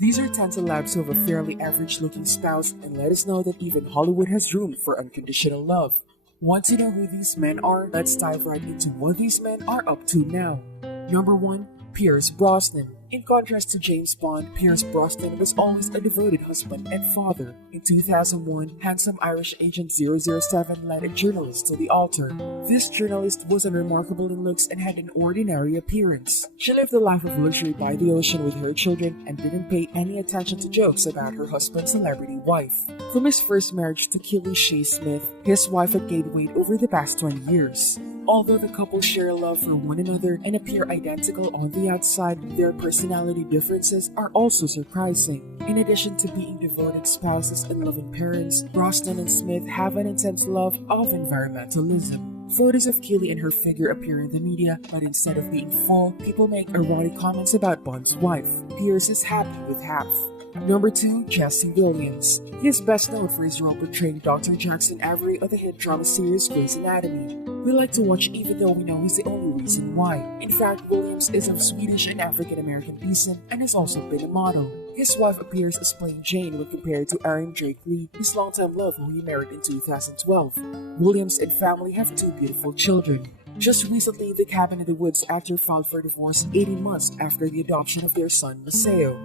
These are 10 celebs who have a fairly average looking spouse and let us know that even Hollywood has room for unconditional love. Want to know who these men are? Let's dive right into what these men are up to now. Number 1. Pierce Brosnan. In contrast to James Bond, Pierce Brosnan was always a devoted husband and father. In 2001, handsome Irish agent 007 led a journalist to the altar. This journalist was unremarkable in looks and had an ordinary appearance. She lived a life of luxury by the ocean with her children and didn't pay any attention to jokes about her husband's celebrity wife. From his first marriage to Kelly Shea Smith, his wife had gained weight over the past 20 years. Although the couple share a love for one another and appear identical on the outside, their personality differences are also surprising. In addition to being devoted spouses and loving parents, Brosnan and Smith have an intense love of environmentalism. Photos of Kelly and her figure appear in the media, but instead of being full, people make ironic comments about Bond's wife. Pierce is happy with half. Number 2. Jesse Williams. He is best known for his role portraying Dr. Jackson Avery of the hit drama series Grey's Anatomy. We like to watch even though we know he's the only reason why. In fact, Williams is of Swedish and African American descent and has also been a model. His wife appears as plain Jane when compared to Erin Drake Lee, his longtime love who he married in 2012. Williams and family have 2 beautiful children. Just recently, the Cabin in the Woods actor filed for divorce 18 months after the adoption of their son Maceo.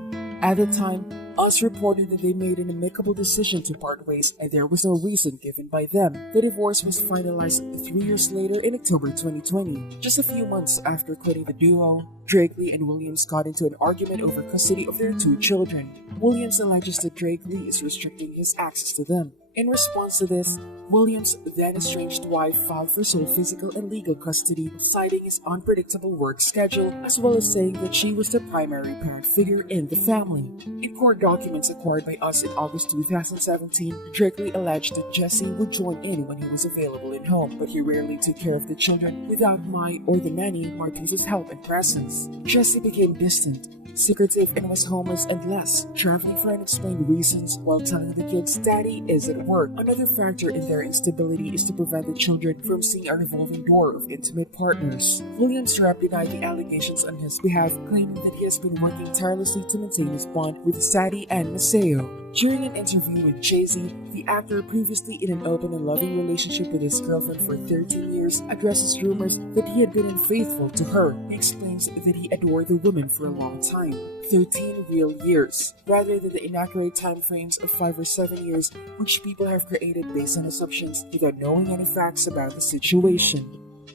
At the time, Us reported that they made an amicable decision to part ways and there was no reason given by them. The divorce was finalized 3 years later in October 2020. Just a few months after quitting the duo, Drake Lee and Williams got into an argument over custody of their 2 children. Williams alleges that Drake Lee is restricting his access to them. In response to this, Williams' then estranged wife filed for sole physical and legal custody, citing his unpredictable work schedule, as well as saying that she was the primary parent figure in the family. In court documents acquired by Us in August 2017, Drake Lee alleged that Jesse would join in when he was available at home, but he rarely took care of the children without my or the nanny Martuse's help and presence. Jesse became distant, secretive, and was homeless and less, traveling for unexplained reasons while telling the kids Daddy is at work. Another factor in their instability is to prevent the children from seeing a revolving door of intimate partners. Williams' rep denied the allegations on his behalf, claiming that he has been working tirelessly to maintain his bond with Sadie and Maceo. During an interview with Jay-Z, the actor, previously in an open and loving relationship with his girlfriend for 13 years, addresses rumors that he had been unfaithful to her. He explains that he adored the woman for a long time, 13 real years, rather than the inaccurate time frames of 5 or 7 years which people have created based on assumptions without knowing any facts about the situation.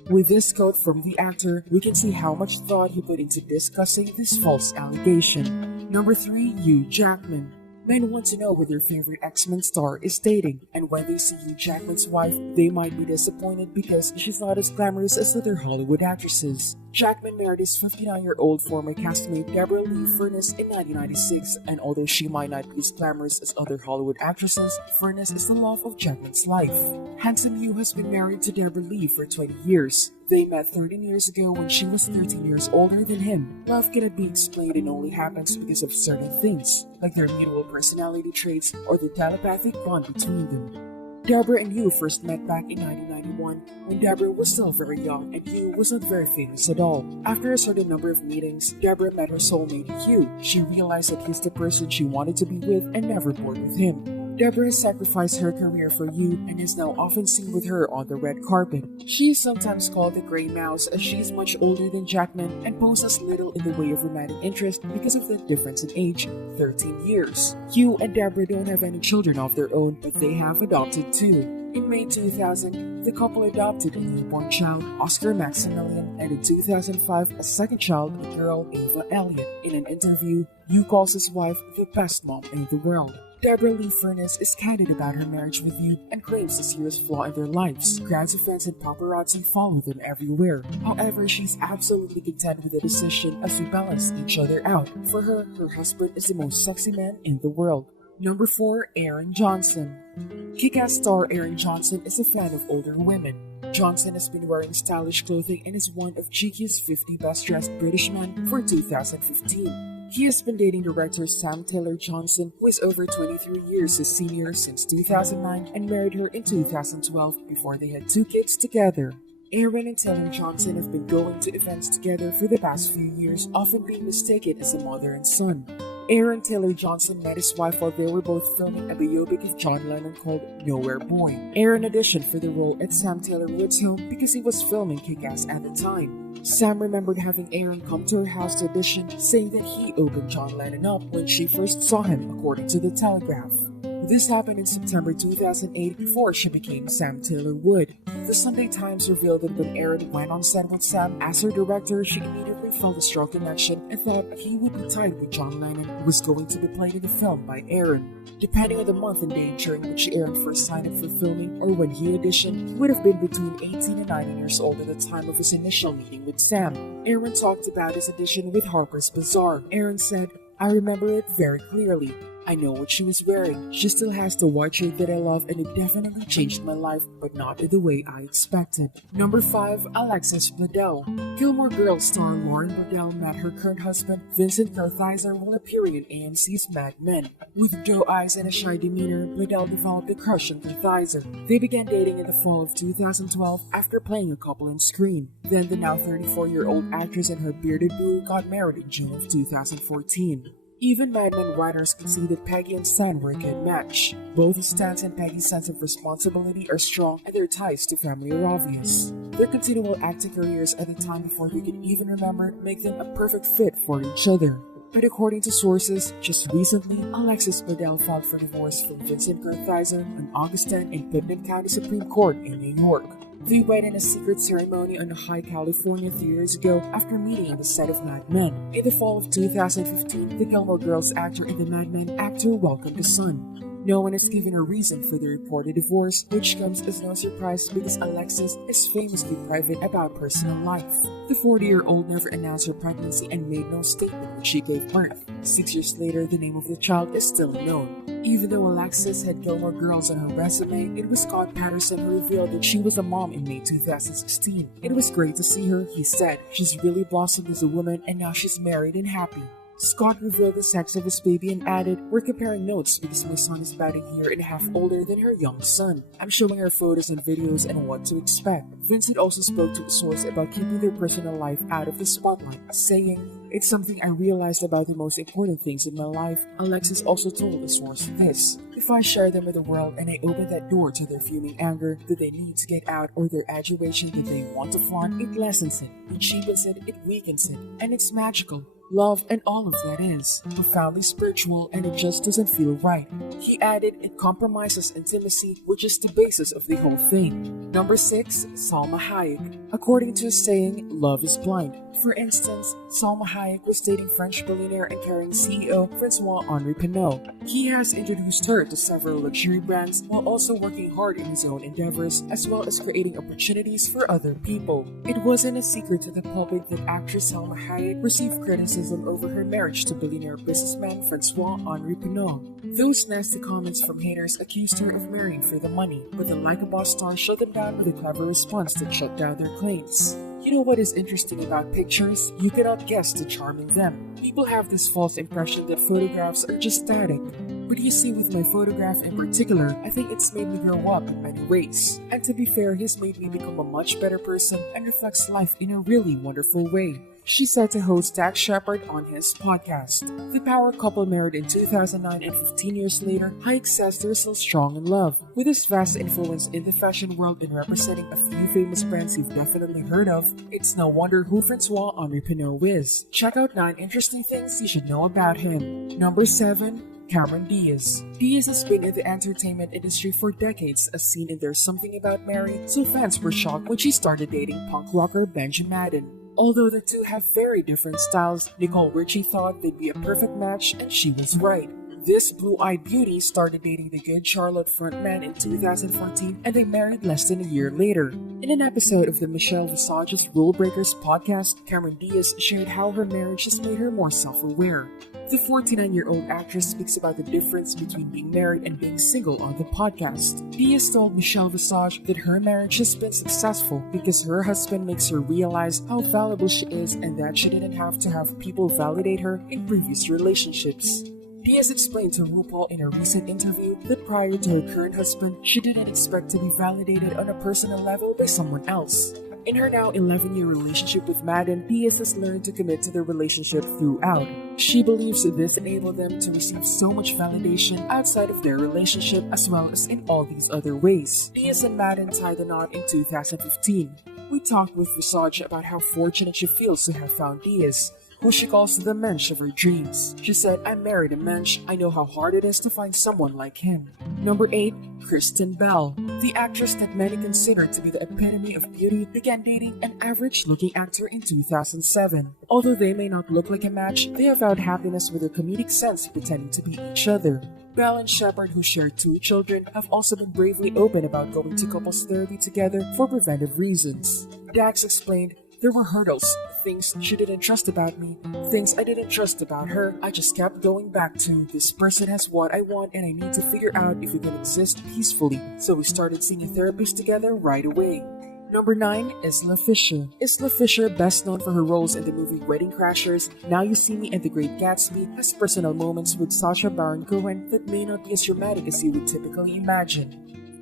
With this quote from the actor, we can see how much thought he put into discussing this false allegation. Number 3. Hugh Jackman. Men want to know who their favorite X-Men star is dating, and when they see Hugh Jackman's wife, they might be disappointed because she's not as glamorous as other Hollywood actresses. Jackman married his 59-year-old former castmate Deborah Lee Furness in 1996, and although she might not be as glamorous as other Hollywood actresses, Furness is the love of Jackman's life. Handsome Hugh has been married to Deborah Lee for 20 years. They met 13 years ago when she was 13 years older than him. Love cannot be explained and only happens because of certain things, like their mutual personality traits or the telepathic bond between them. Deborah and Hugh first met back in 1991 when Deborah was still very young and Hugh was not very famous at all. After a certain number of meetings, Deborah met her soulmate Hugh. She realized that he's the person she wanted to be with and never bored with him. Deborah has sacrificed her career for Hugh and is now often seen with her on the red carpet. She is sometimes called the Grey Mouse as she is much older than Jackman and poses little in the way of romantic interest because of the difference in age, 13 years. Hugh and Deborah don't have any children of their own, but they have adopted 2. In May 2000, the couple adopted a newborn child, Oscar Maximilian, and in 2005, a second child, a girl, Ava Elliott. In an interview, Hugh calls his wife the best mom in the world. Deborah Lee Furness is candid about her marriage with Hugh and claims the serious flaw in their lives. Crowds of fans and paparazzi follow them everywhere. However, she's absolutely content with the decision as we balance each other out. For her, her husband is the most sexy man in the world. Number 4. Aaron Johnson. Kick-Ass star Aaron Johnson is a fan of older women. Johnson has been wearing stylish clothing and is one of GQ's 50 Best Dressed British Men for 2015. He has been dating director Sam Taylor Johnson, who is over 23 years his senior since 2009 and married her in 2012 before they had 2 kids together. Aaron and Taylor Johnson have been going to events together for the past few years, often being mistaken as a mother and son. Aaron Taylor Johnson met his wife while they were both filming a biopic of John Lennon called Nowhere Boy. Aaron auditioned for the role at Sam Taylor Wood's home because he was filming Kick-Ass at the time. Sam remembered having Aaron come to her house to audition, saying that he opened John Lennon up when she first saw him, according to The Telegraph. This happened in September 2008 before she became Sam Taylor Wood. The Sunday Times revealed that when Aaron went on set with Sam as her director, she immediately felt a strong connection and thought he would be tied with John Lennon, who was going to be played in the film by Aaron. Depending on the month and day during which Aaron first signed up for filming or when he auditioned, he would have been between 18 and 19 years old at the time of his initial meeting with Sam. Aaron talked about his audition with Harper's Bazaar. Aaron said, "I remember it very clearly. I know what she was wearing. She still has the white shirt that I love, and it definitely changed my life, but not in the way I expected." Number 5. Alexis Bledel. Gilmore Girls star Lauren Bledel met her current husband, Vincent Kartheiser, while appearing in AMC's Mad Men. With doe eyes and a shy demeanor, Bledel developed a crush on Kartheiser. They began dating in the fall of 2012 after playing a couple on screen. Then the now 34-year-old actress and her bearded boo got married in June of 2014. Even Mad Men writers could see that Peggy and Stan were a good match. Both Stan's and Peggy's sense of responsibility are strong and their ties to family are obvious. Their continual acting careers at the time before they could even remember make them a perfect fit for each other. But according to sources, just recently, Alexis Bledel filed for divorce from Vincent Kartheiser on August 10 in Putnam County Supreme Court in New York. They wed in a secret ceremony on High California 3 years ago after meeting on the set of Mad Men. In the fall of 2015, the Gilmore Girls actor and the Mad Men actor welcomed a son. No one has given a reason for the reported divorce, which comes as no surprise because Alexis is famously private about personal life. The 40-year-old never announced her pregnancy and made no statement when she gave birth. 6 years later, the name of the child is still unknown. Even though Alexis had Gilmore Girls on her resume, it was Scott Patterson who revealed that she was a mom in May 2016. "It was great to see her," he said. "She's really blossomed as a woman and now she's married and happy." Scott revealed the sex of his baby and added, "We're comparing notes because my son is about a year and a half older than her young son. I'm showing her photos and videos and what to expect." Vincent also spoke to a source about keeping their personal life out of the spotlight, saying, "It's something I realized about the most important things in my life." Alexis also told the source this, "If I share them with the world and I open that door to their fuming anger that they need to get out or their adulation that they want to flaunt, it lessens it, it cheapens it, it weakens it, and it's magical. Love and all of that is profoundly spiritual and it just doesn't feel right." He added, "It compromises intimacy, which is the basis of the whole thing." Number 6. Salma Hayek. According to a saying, love is blind. For instance, Salma Hayek was dating French billionaire and caring CEO Francois-Henri Pinault. He has introduced her to several luxury brands while also working hard in his own endeavors as well as creating opportunities for other people. It wasn't a secret to the public that actress Salma Hayek received criticism over her marriage to billionaire businessman Francois-Henri Pinault. Those nasty comments from haters accused her of marrying for the money, but the Like a Boss star shut them down with a clever response that shut down their claims. You know what is interesting about pictures? You cannot guess the charm in them. People have this false impression that photographs are just static. But you see, with my photograph in particular, I think it's made me grow up in many ways. And to be fair, he's made me become a much better person and reflects life in a really wonderful way," she said to host Dax Shepard on his podcast. The power couple married in 2009 and 15 years later, Hayek says they're still strong in love. With his vast influence in the fashion world and representing a few famous brands you've definitely heard of, it's no wonder who Francois-Henri Pinault is. Check out 9 interesting things you should know about him. Number 7. Cameron Diaz. Diaz has been in the entertainment industry for decades, as seen in There's Something About Mary, so fans were shocked when she started dating punk rocker Benji Madden. Although the two have very different styles, Nicole Richie thought they'd be a perfect match, and she was right. This blue-eyed beauty started dating the Good Charlotte frontman in 2014, and they married less than a year later. In an episode of the Michelle Visage's Rule Breakers podcast, Cameron Diaz shared how her marriage has made her more self-aware. The 49-year-old actress speaks about the difference between being married and being single on the podcast. Diaz told Michelle Visage that her marriage has been successful because her husband makes her realize how valuable she is and that she didn't have to have people validate her in previous relationships. Diaz explained to RuPaul in a recent interview that prior to her current husband, she didn't expect to be validated on a personal level by someone else. In her now 11-year relationship with Madden, Diaz has learned to commit to their relationship throughout. She believes this enabled them to receive so much validation outside of their relationship as well as in all these other ways. Diaz and Madden tied the knot in 2015. We talked with Visage about how fortunate she feels to have found Diaz, who she calls the mensch of her dreams. She said, "I married a mensch. I know how hard it is to find someone like him." Number 8. Kristen Bell. The actress that many consider to be the epitome of beauty began dating an average-looking actor in 2007. Although they may not look like a match, they have found happiness with their comedic sense pretending to be each other. Bell and Shepard, who share 2 children, have also been bravely open about going to couples therapy together for preventive reasons. Dax explained, "There were hurdles, things she didn't trust about me, things I didn't trust about her. I just kept going back to, this person has what I want and I need to figure out if we can exist peacefully. So we started seeing a therapist together right away." Number 9. Isla Fisher. Isla Fisher, best known for her roles in the movie Wedding Crashers, Now You See Me and The Great Gatsby, has personal moments with Sacha Baron Cohen that may not be as dramatic as you would typically imagine.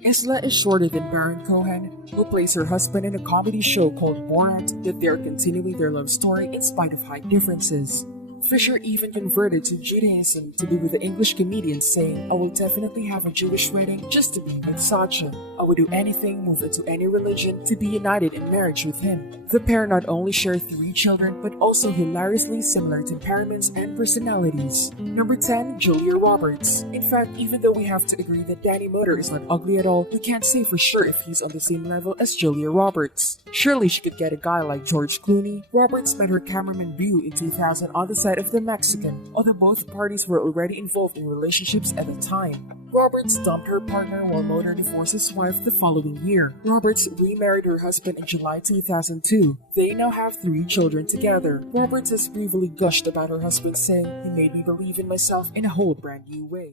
Isla is shorter than Baron Cohen, who plays her husband in a comedy show called Borat, that they are continuing their love story in spite of height differences. Fisher even converted to Judaism to be with the English comedian, saying, "I will definitely have a Jewish wedding just to be with Sacha. I would do anything, move into any religion, to be united in marriage with him." The pair not only share 3 children, but also hilariously similar temperaments and personalities. Number 10. Julia Roberts. In fact, even though we have to agree that Danny Moder is not ugly at all, we can't say for sure if he's on the same level as Julia Roberts. Surely she could get a guy like George Clooney. Roberts met her cameraman Bew in 2000 on the side of The Mexican, although both parties were already involved in relationships at the time. Roberts dumped her partner while Moder divorced his wife the following year. Roberts remarried her husband in July 2002. They now have 3 children together. Roberts has briefly gushed about her husband, saying, "He made me believe in myself in a whole brand new way."